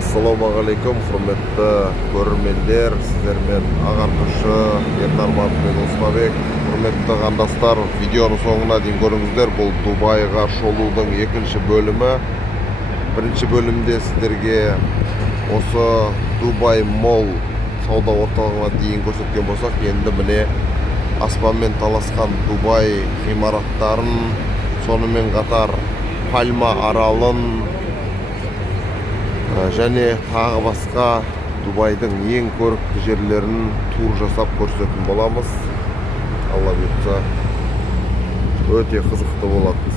Ассалаумағалейкум, құрметті көрермендер, сіздермен ағартушы Ернарман мен Осмабек. Құрметті қандастар, видеоны соңына дейін көріңіздер. Бұл Дубайға шолудың екінші бөлімі. Бірінші бөлімде сіздерге осы Дубай Молл сауда орталығына дейін көрсеткен болсақ, енді міне аспанмен таласқан Дубай ғимараттарын, сонымен қатар Пальма аралын және тағы басқа Дубайдың ең көрікті жерлерін тур жасап көрсететін боламыз. Алла бұйыртса өте қызықты болады.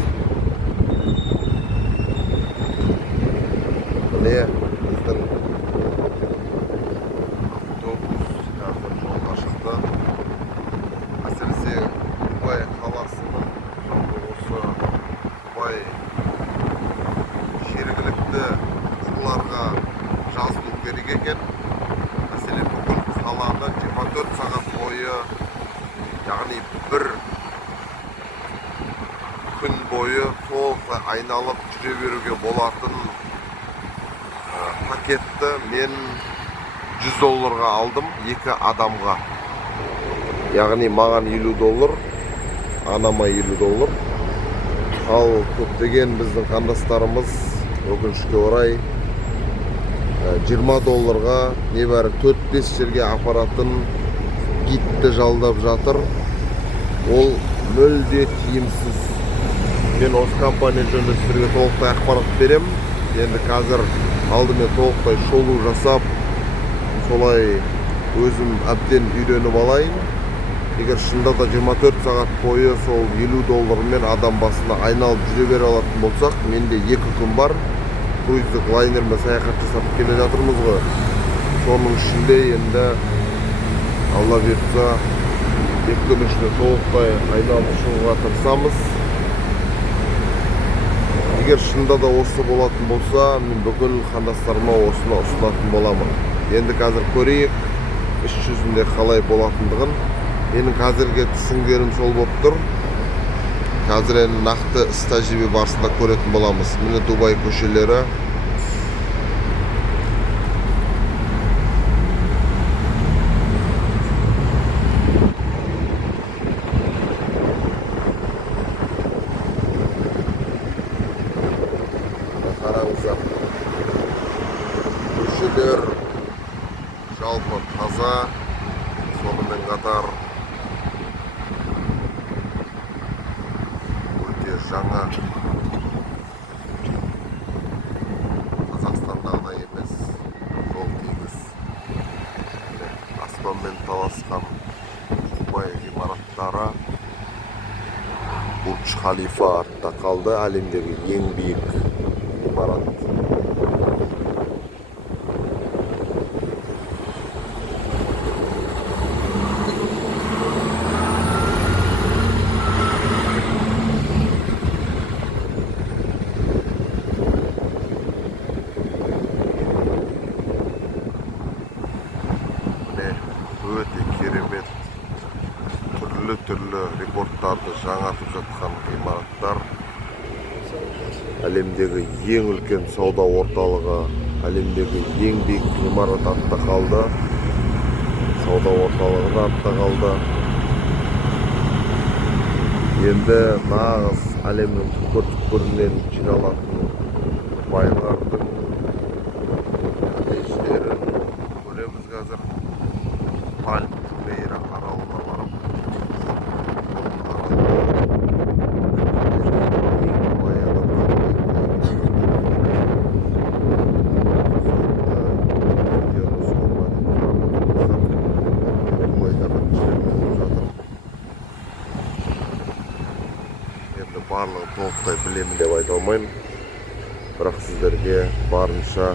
Міне біздің автобус қазір жолға шықты. Әсіресе Дубай қаласының осы Дубай жергілікті тұрғындарға жазылу керек екен. Мәселен, бүкіл қаланы 24 сағат бойы, яғни бір күн бойы толықтай айналып жүре беруге болатын пакетті мен $100 алдым, 2 адамға. Яғни маған $50, анама $50. Ал көптеген біздің қандастарымыз өкінішке орай $20-ға небәрі 4-5 жерге апаратын гидті жалдап жатыр. Ол мүлде тиімсіз. Мен осы компания жөнінде сіздерге толықтай ақпарат берем. Енді қазір алдымен толықтай шолу жасап, солай өзім әбден үйреніп алайын. Егер шынында да 24 сағат бойы сол $50 мен адам басына айналып жүре бере алатын болсақ, менде 2 күн бар. Круиздік лайнермен саяхат жасап келе жатырмыз ғой. Соның ішінде енді Алла бұйыртса 2 күн ішінде толықтай айналып шығуға тырысамыз. Егер шынында да осы болатын болса, мен бүкіл қандастарыма осыны ұсынатын боламын. Енді қазір көрейік іс жүзінде қалай болатындығын. Менің қазірге түсінгенім сол болып тұр. Қазір енді нақты іс тәжірибе барысында көретін боламыз. Міне Дубай көшелері. Қараңыздар. Көшелер жалпы таза, сонымен қатар жаңа. Қазақстандағыдай емес, жол тегіс. Аспанмен таласқан Дубай ғимараттары. Бурдж Халифа артта қалды, әлемдегі ең биік ғимарат. Өте керемет, түрлі рекордтарды жаңартып жатқан ғимараттар. Әлемдегі ең үлкен сауда орталығы, әлемдегі ең биік ғимарат артта қалды. Сауда орталығы артта қалды. Енді нағыз әлемнің түкпір-түкпірінен жиналатын байлардың кәдестерін көреміз қазір. Пальма аралына барып, енді барлығын толықтай білемін деп айта алмаймын, бірақ сіздерге барынша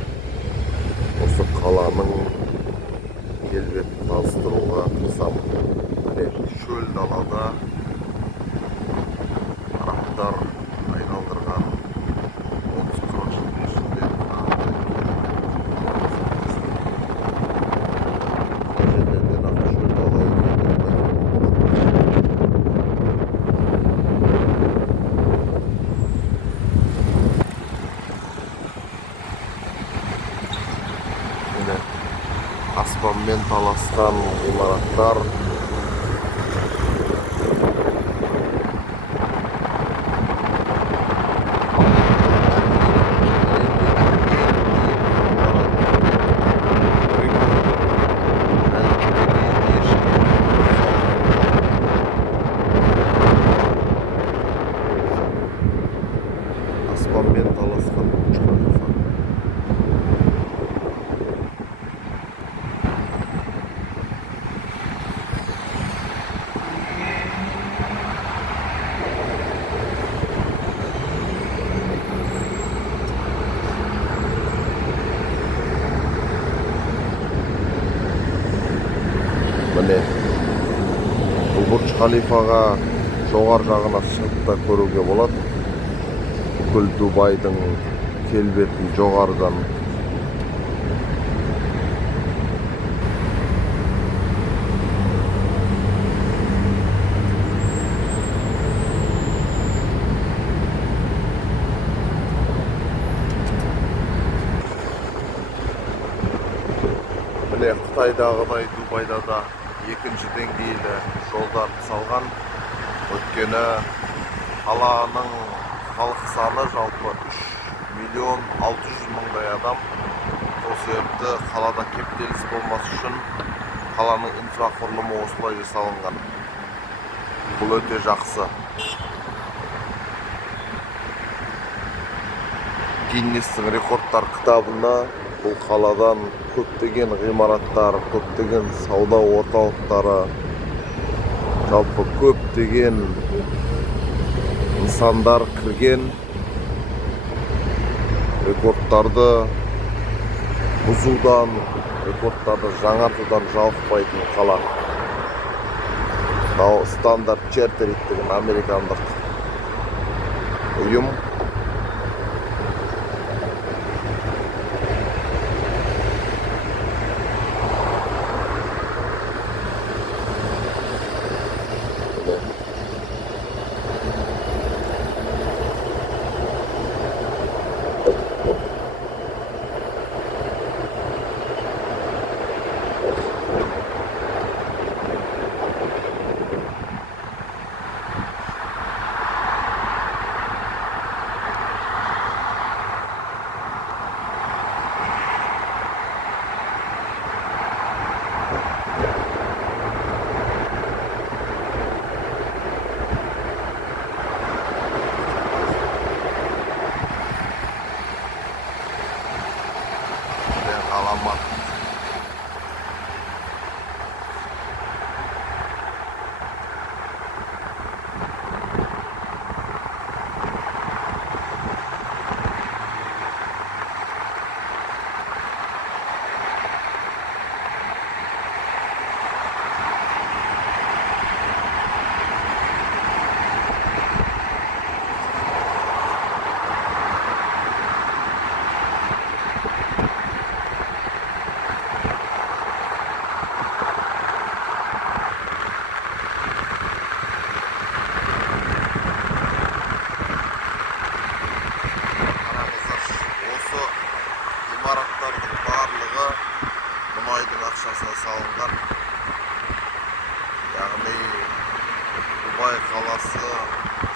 осы қаланың келбетін таныстыруға тырысамын. Міне шөл далада арабтар айналдырған 30-40 жылдың ішінде шөл дала Аспанмен таласқан ғимараттар. Аспанмен таласқан міне бұл Бурдж Халифаға жоғар жағына шығып та көруге болады. Бүкіл Дубайдың келбетін жоғарыдан. Міне Қытайдағыдай Дубайда да екінші деңгейлі жолдар салған. Өйткені қаланың халық саны жалпы 3.600.000 адам. Сол себепті қалада кептеліс болмас үшін қаланың инфрақұрылымы осылай жасалынған. Бұл өте жақсы. Гиннестің рекордтар кітабына бұл қаладан көптеген ғимараттар, көптеген сауда орталықтары, жалпы көптеген нысандар кірген. Рекордтарды бұзудан, рекордтарды жаңартудан жалықпайтын қала. Стандарт Чартерит деген американдық ұйым alamat. ғимараттардың барлығы мұнайдың ақшасына салынған. Яғни Дубай қаласы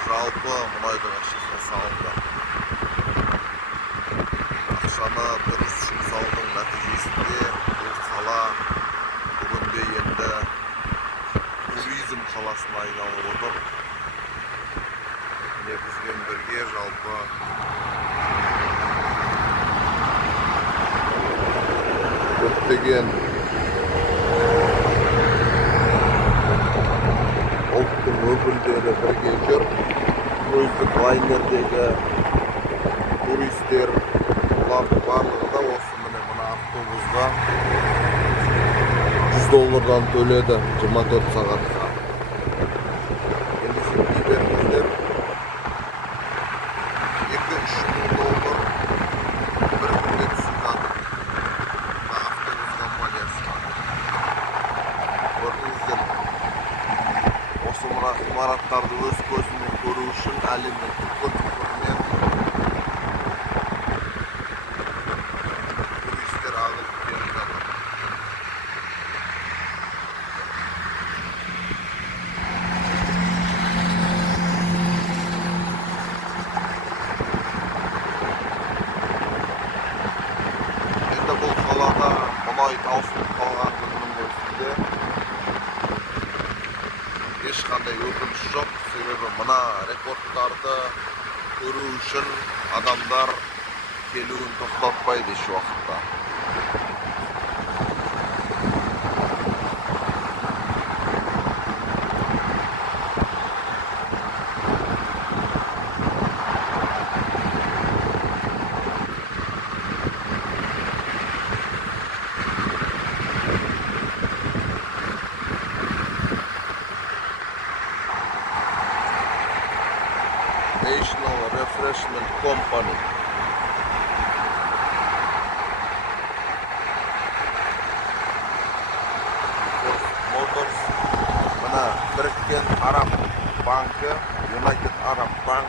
жалпы мұнайдың ақшасына салынған. Ақшаны дұрыс жұмсаудың нәтижесінде бұл қала бүгінде енді туризм қаласына айналып отыр. Міне бізбен бірге жалпы көптеген ұлттың өкілдері бірге жүр. Круиздік лайнердегі туристер, олардың барлығы да осы мына автобусға $100 төледі 24 сағатқа. Енді кейбіреулер $2-3 мың бір күнде түсінеді. Автобус компаниясына. Көрдіңіздер, осы мына ғимараттарды өз көзімен көру үшін әлемнің түкпір-түкпірінен туристер ағылып келіп жатыр. таусылып қалған күннің өзінде ешқандай өкініш жоқ. Себебі мына рекордтарды көру үшін адамдар келуін тоқтатпайды еш уақытта. National Refreshment Company. Motors. Mana Birikkan Arab Banki, United Arab Bank.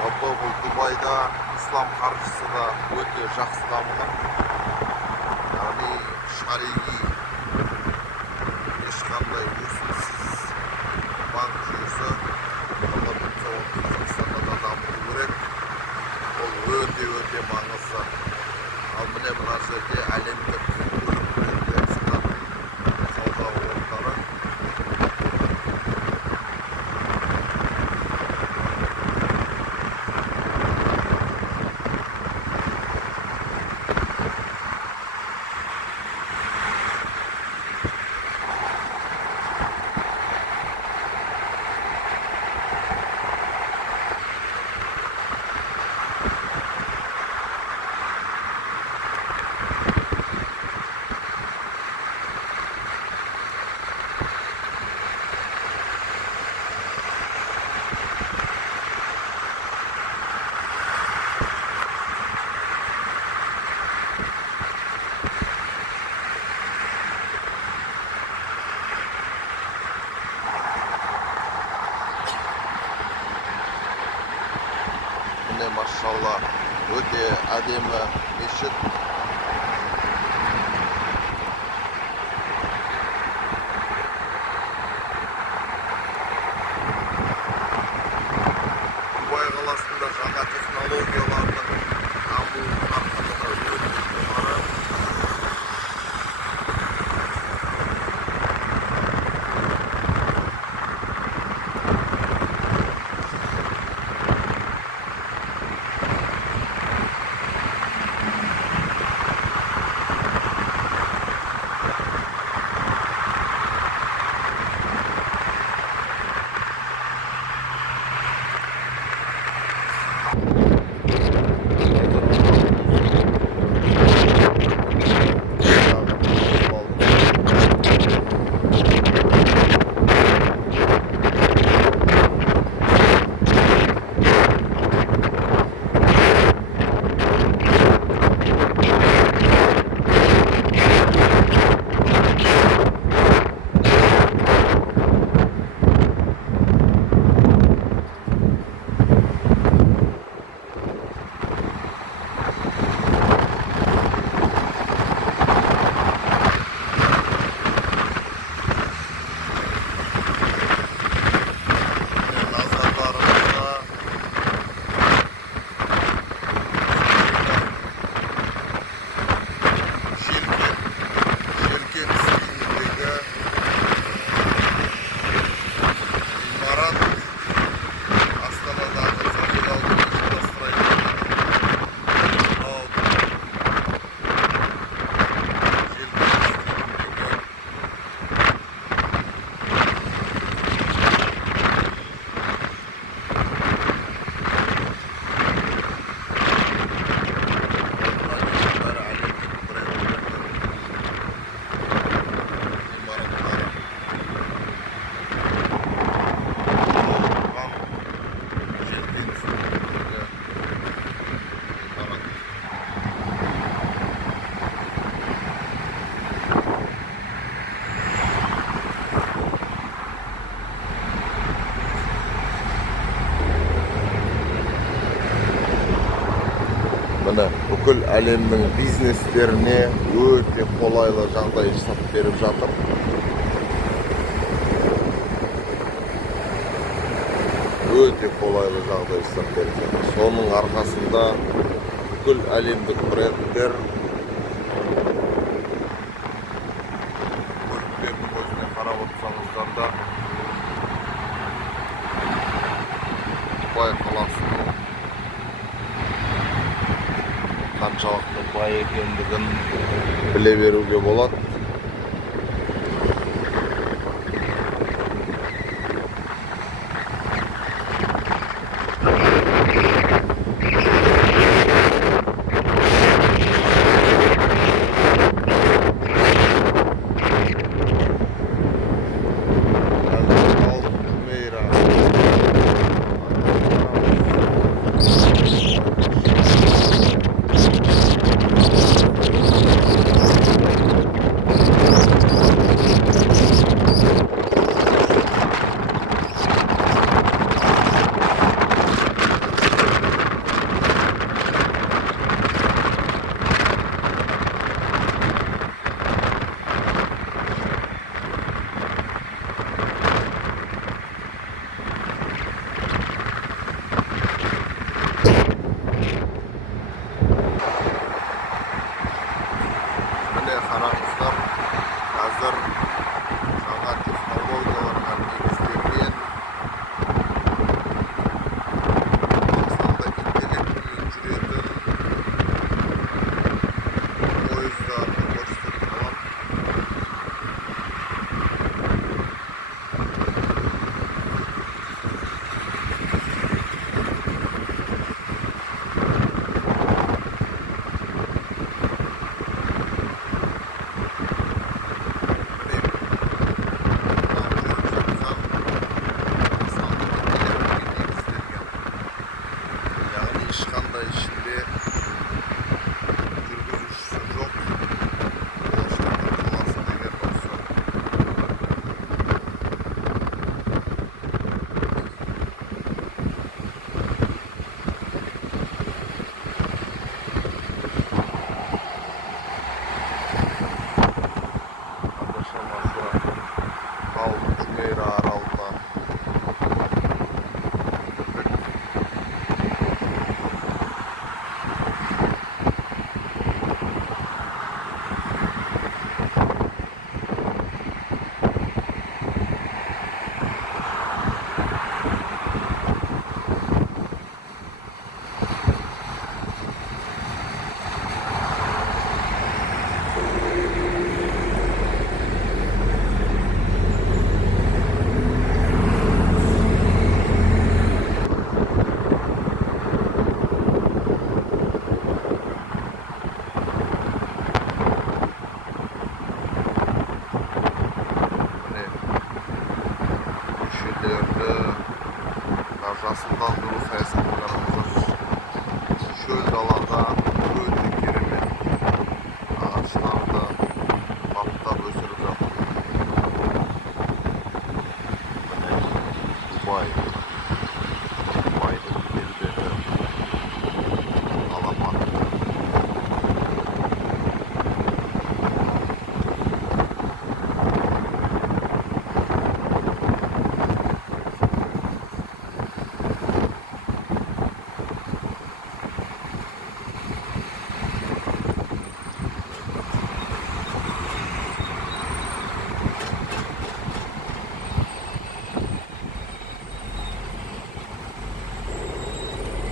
Жалпы бұл Дубайда ислам қаржысы да өте жақсы дамыған. Яғни шариғи ешқандай өсімсіз банк жүйесі Қазақстанда да дамыту керек. Ол өте маңызды. Ал міне мына жерде әлемдік көлік брендтері сататын сауда орындары. Машалла, өте әдемі мешіт. Дубай қаласында жаңа технологиялардың дамуы қарқыны өте жоғары. Міне бүкіл әлемнің бизнестеріне өте қолайлы жағдай жасап беріп жатыр. Өте қолайлы жағдай жасап беріп жатыр. Соның арқасында бүкіл әлемдік брендтер Kırgızistan'da Bay kalasının qanchalik bay ekenligin bile beruge bolat. Qaramızlar hazır жаңа технологияларға негізделген Қазақстанда интеллектімен жүретін пойыздарды көрсетіп қалам. Ешқандай ішінде жүргізушісі жоқ. Болашақтың қаласы деген осы. Ал Жумейра аралына жасылдандыру саясатын қараңыздар. Шөл далада өте керемет ағаштарды баптап өсіріп жатыр. Дубайдың келбеті аламаты.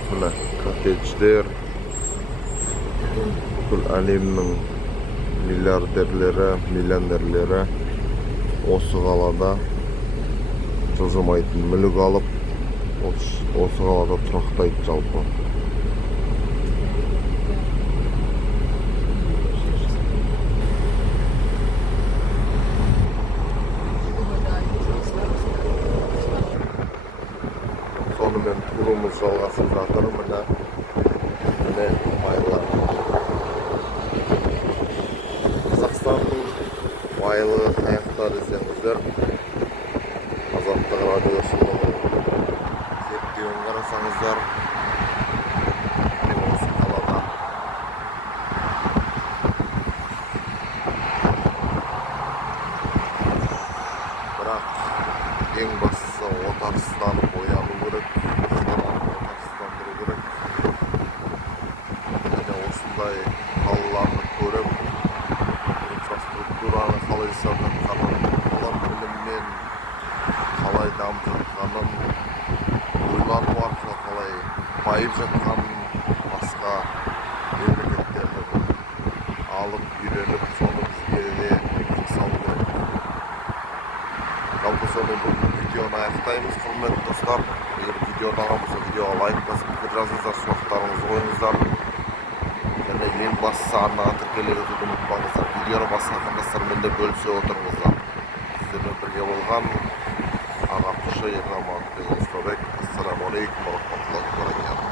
Мына коттедждер бүкіл әлемнің миллионерлері осы қалада жылжымайтын мүлік алып осы қалада тұрақтайды жалпы. Сонымен турымыз жалғасып жатыр. Міне байлар. Қазақстанның байлығы қаяқта десеңіздер, Азаттық радиосының зерттеуін қарасаңыздар, осы қалада. Бірақ ең бастысы отарсызданып ояну керек, отарсыздандыру керек. Және осындай қалаларды көріп, инфраструктураны қалай жасап жатқанын, олар біліммен дамып жатқанын, ойланып арқылы қалай байып жатқанын басқа мемлекеттерді алып үйреніп, соны бізге де жасау керек. Жалпы сонымен бүгінгі видеоны аяқтаймыз, құрметті достар. Егер видео ұнаған болса, видеоға лайк басып, пікір жазыңыздар, сұрақтарыңызды қойыңыздар. Және ең бастысы арнаға тіркеле өтуді ұмытпаңыздар. Видеоны басқа қандастармен де бөлісе отырыңыздар. Сіздермен бірге болған ағартушы Ернамат Бекұлысбек. Ассаламу алейкум ва рахматуллахи ва баракатух.